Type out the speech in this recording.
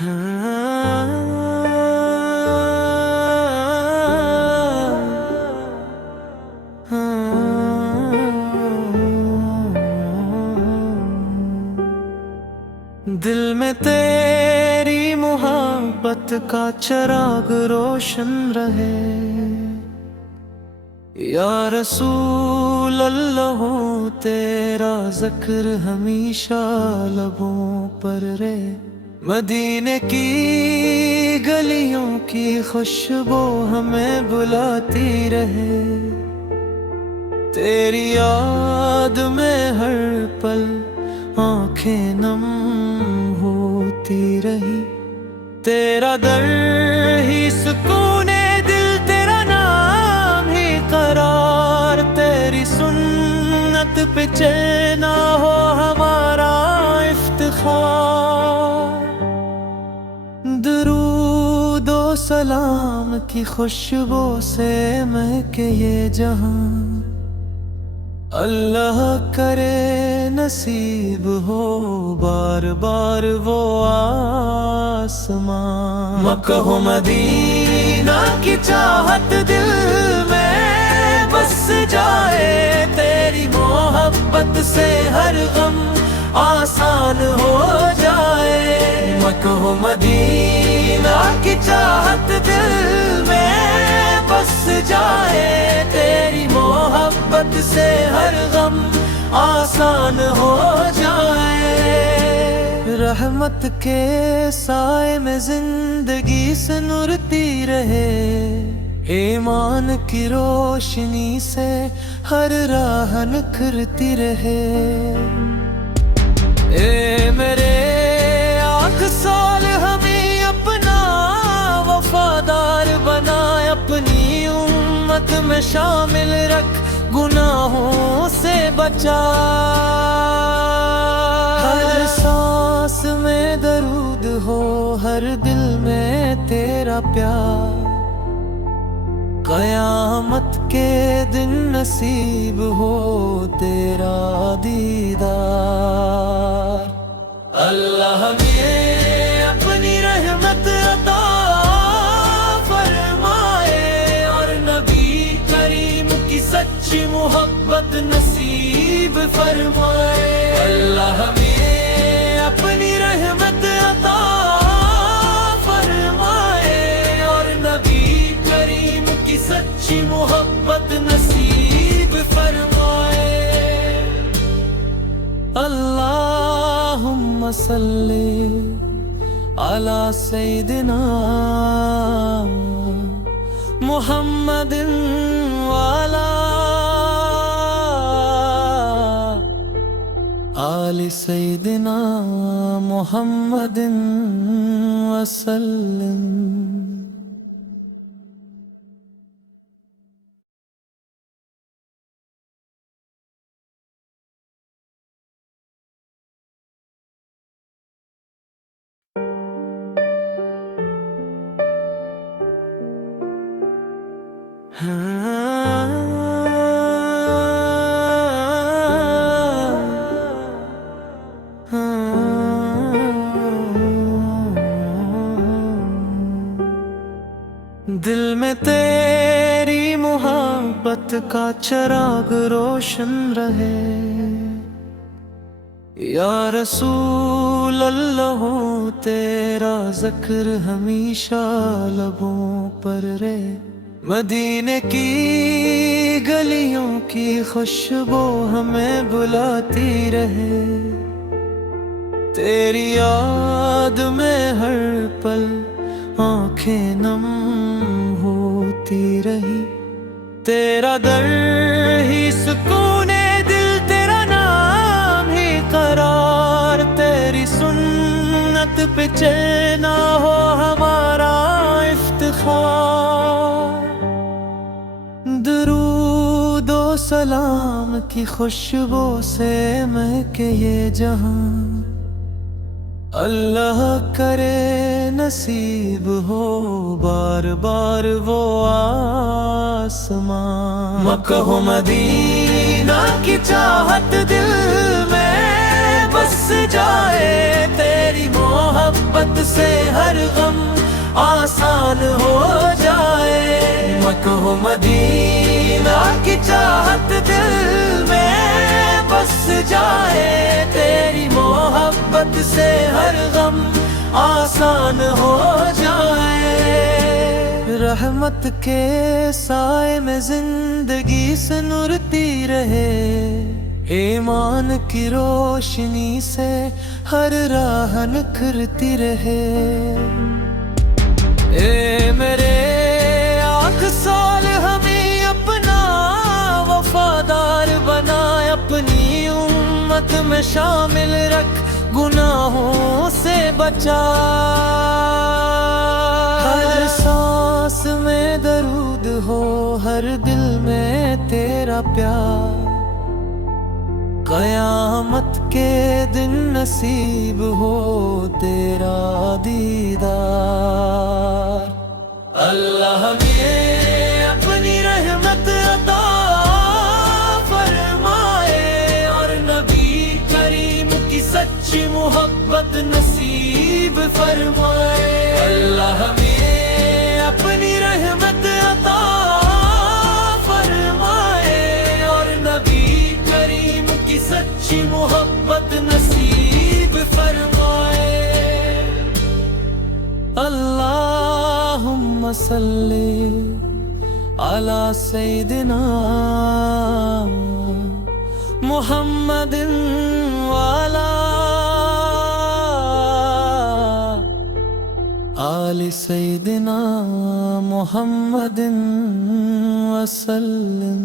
دل میں تیری محبت کا چراغ روشن رہے، یا رسول اللہ ہو تیرا ذکر ہمیشہ لبوں پر رہے، مدینے کی گلیوں کی خوشبو ہمیں بلاتی رہے، تیری یاد میں ہر پل آنکھیں نم ہوتی رہی، تیرا در ہی سکون دل، تیرا نام ہی قرار، تیری سنت پہ چلنا ہو ہمارا افتخار، درود و سلام کی خوشبو سے مہکے یہ جہاں، اللہ کرے نصیب ہو بار بار وہ آسمان، مکہ و مدینہ کی چاہت دل میں بس جائے، تیری محبت سے ہر غم آسان ہو جائے، مکہ و مدینہ کی چاہت دل میں بس جائے، تیری محبت سے ہر غم آسان ہو جائے، رحمت کے سائے میں زندگی سے نورتی رہے، ایمان کی روشنی سے ہر راہ نکھرتی رہے، اے میرے آنکھ سال ہمیں اپنا وفادار بنا، اپنی امت میں شامل رکھ، گناہوں سے بچا، ہر سانس میں درود ہو، ہر دل میں تیرا پیار، قیامت کے دن نصیب ہو تیرا دیدار، اللہ ہمیں اپنی رحمت عطا فرمائے، اور نبی کریم کی سچی محبت نصیب فرمائے، اللہ ہمیں اپنی رحمت عطا فرمائے، اور نبی کریم کی سچی محبت نصیب فرمائے، اللہم صلی علی سیدنا محمد وعلی آل سیدنا محمد وسلم۔ دل میں تیری محبت کا چراغ روشن رہے، یا رسول اللہ ہو تیرا ذکر ہمیشہ لبوں پر رہے، مدینے کی گلیوں کی خوشبو ہمیں بلاتی رہے، تیری یاد میں ہر پل آنکھیں نم ہوتی رہی، تیرا در ہی سکون دل، تیرا نام ہی قرار، تیری سنت پہ چلنا ہو ہمارا افتخار، درود و سلام کی خوشبو سے مہکے یہ جہاں، اللہ کرے نصیب ہو بار بار وہ آسمان، مکہ و مدینہ کی چاہت دل میں بس جائے، تیری محبت محبت سے ہر غم آسان ہو جائے، مکہ و مدینہ کی چاہت دل میں بس جائے، تیری محبت سے ہر غم آسان ہو جائے۔ رحمت کے سائے میں زندگی سے نورتی رہے، ایمان کی روشنی سے ہر راہ نکھرتی رہے۔ اے میرے آنکھ سال ہمیں اپنا وفادار بنا، اپنی امت میں شامل رکھ، گناہوں سے بچا۔ ہر سانس میں درود ہو، ہر دل میں تیرا پیار، قیامت کے دن نصیب ہو تیرا دیدار۔ اللہ ہمیں اپنی رحمت عطا فرمائے، اور نبی کریم کی سچی محبت نصیب فرمائے۔ اللہ ہمیں اپنی رحمت عطا فرمائے، اور نبی کریم کی سچی محبت نصیب فرمائے۔ اللہم صلی علی سیدنا محمد وعلی آل سیدنا محمد وسلم۔